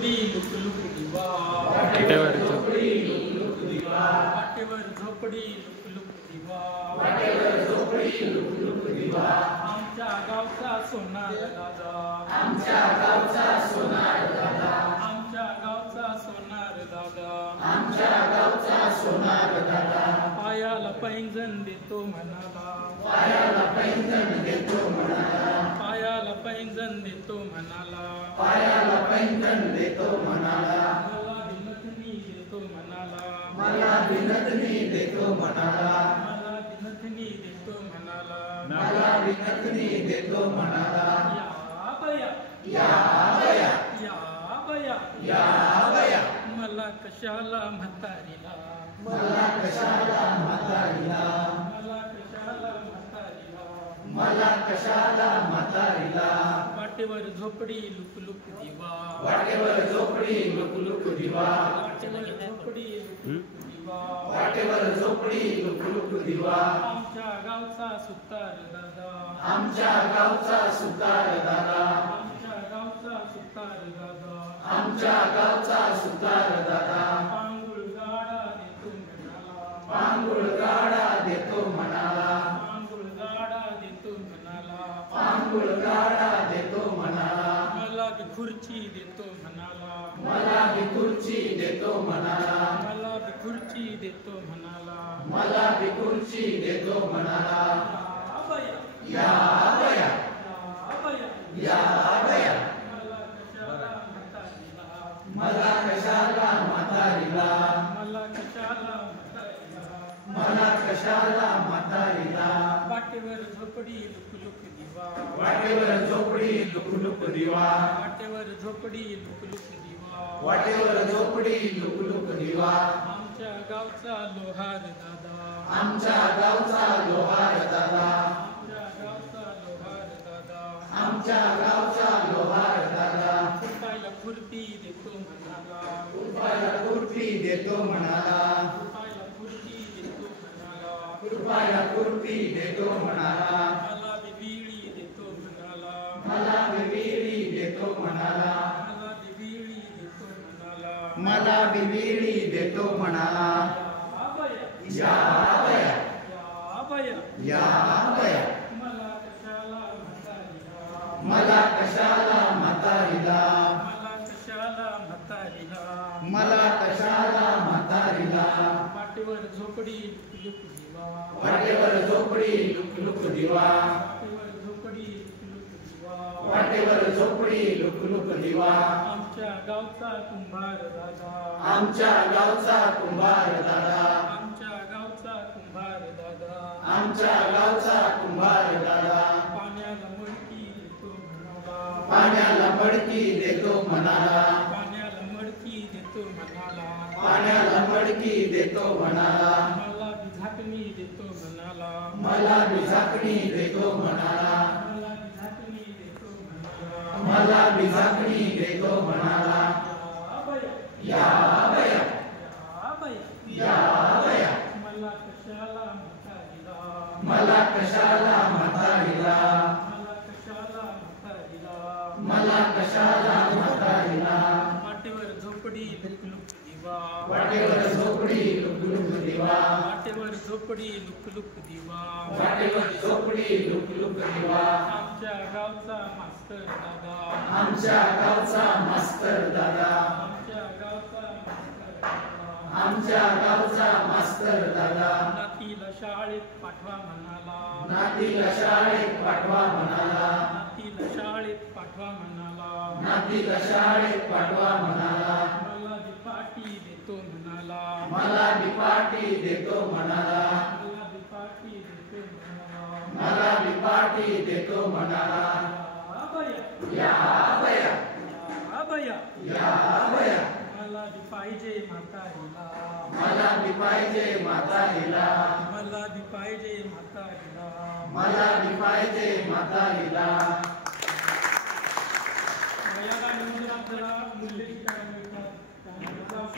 झोपडी look look दिवा, वाटेवर झोपडी लुक लुक दिवा, वाटेवर झोपडी लुक लुक दिवा, वाटेवर झोपडी लुक लुक दिवा, आमच्या गावचा सोनार दादा, आमच्या गावचा सोनार दादा, आमच्या गावचा सोनार दादा, आमच्या गावचा सोनार दादा, पायाला पैंजण देतो म्हणाला, पायाला पैंजण देतो म्हणाला, पायाला पैंजण देतो म्हणाला, पायाला पैंजण देतो म्हणाला, मला बिनथनी देतो म्हणाला, मला बिनथनी देतो म्हणाला, मला बिनथनी देतो म्हणाला, मला बिनथनी देतो म्हणाला, या बया, या बया, या बया, या बया, मला कशाला म्हातारीला, मला कशाला म्हातारीला, मला कशाला म्हातारीला, मला कशाला म्हातारीला, वाटेवर झोपडी लुक लुक दिवा, वाटेवर झोपडी लुक लुक दिवा, वाटेवर झोपडी लुक लुक दिवा, वाटेवर झोपडी लुक लुक दिवा, आमच्या गावचा सुतार दादा, आमच्या गावचा सुतार दादा, आमच्या गावचा सुतार दादा, आमच्या गावचा सुतार दादा, पांगुळ गाडा देतो म्हणाला, पांगुळ गाडा देतो म्हणाला, पांगुळ गाडा देतो म्हणाला, पांगुळ गाडा देतो म्हणाला, मला बी खुर्ची देतो म्हणाला, मला बी खुर्ची देतो म्हणाला, मला बी खुर्ची देतो म्हणाला, मला बी खुर्ची देतो म्हणाला, या बया, या बया, या बया, या बया, मला कशाला म्हातारीला, मला कशाला म्हातारीला, मला कशाला म्हातारीला, मला कशाला म्हातारीला, वाटेवर झोपडी लुक लुक दिवा, वाटेवर झोपडी लुक लुक दिवा, वाटेवर झोपडी लुक लुक दिवा, वाटेवर झोपडी लुक लुक दिवा, आमच्या गावचा लोहार दादा, आमच्या गावचा लोहार दादा, आमच्या गावचा लोहार दादा, आमच्या गावचा लोहार दादा, खुरपायला खुरपी देतो म्हणाला, कृपाला खुरपी देतो म्हणाला, खुरपायला खुरपी देतो म्हणाला, कृपाला खुरपी देतो म्हणाला, मला बी विळी देतो म्हणाला, मला बिबिडी देतो म्हणाला, मला बी विळी देतो म्हणाला, मला बिबिडी देतो म्हणाला, या बया, या बया, या बया, या बया, मला कशाला म्हातारीला, मला कशाला म्हातारीला, मला कशाला म्हातारीला, मला कशाला म्हातारीला, पाठीवर झोपडी लुक लुक दिवा, वाटेवर झोपडी लुक लुक दिवा, पाठीवर झोपडी लुक लुक दिवा, वाटेवर झोपडी लुक लुक दिवा, आमच्या गावचा कुंभार दादा, आमच्या गावचा कुंभार दादा, आमच्या गावचा कुंभार दादा, आमच्या गावचा कुंभार दादा, पाण्याला मडकी देतो म्हणाला, पाण्याला मडकी देतो म्हणाला, पाण्याला मडकी देतो म्हणाला, पाण्याला मडकी देतो म्हणाला, मला बी झाकणी देतो म्हणाला, मला बी झाकणी देतो म्हणाला, मला बी झाकणी देतो म्हणाला, मला बी झाकणी देतो म्हणाला, या बया, या बया, या बया, या बया, मला कशाला म्हातारीला, मला कशाला म्हातारीला, मला कशाला म्हातारीला, मला कशाला म्हातारीला, वाटेवर झोपडी लुक लुक दिवा, वाटेवर झोपडी लुक लुक दिवा, वाटेवर झोपडी लुक लुक दिवा, वाटेवर झोपडी लुक लुक दिवा, आमच्या गावचा मास्तर दादा, आमच्या गावचा मास्तर दादा, आमच्या गावचा मास्तर दादा, आमच्या गावचा मास्तर दादा, नातीला शाळेत पाठवा म्हणाला, नातीला शाळेत पाठवा म्हणाला, नातीला शाळेत पाठवा म्हणाला, नातीला शाळेत पाठवा म्हणाला, मला बी पाटी देतो म्हणाला, मला बी पाटी देतो म्हणाला, मला बी पाटी देतो म्हणाला, मला बी पाटी देतो म्हणाला, या बया, या बया, या बया, या बया, मला बी पाहिजे म्हातारीला, मला बी पाहिजे म्हातारीला, मला बी पाहिजे म्हातारीला, मला बी पाहिजे म्हातारीला, या गाण्यामध्ये आपल्याला मूल्य शिकायला मिळतात, त्यानंतर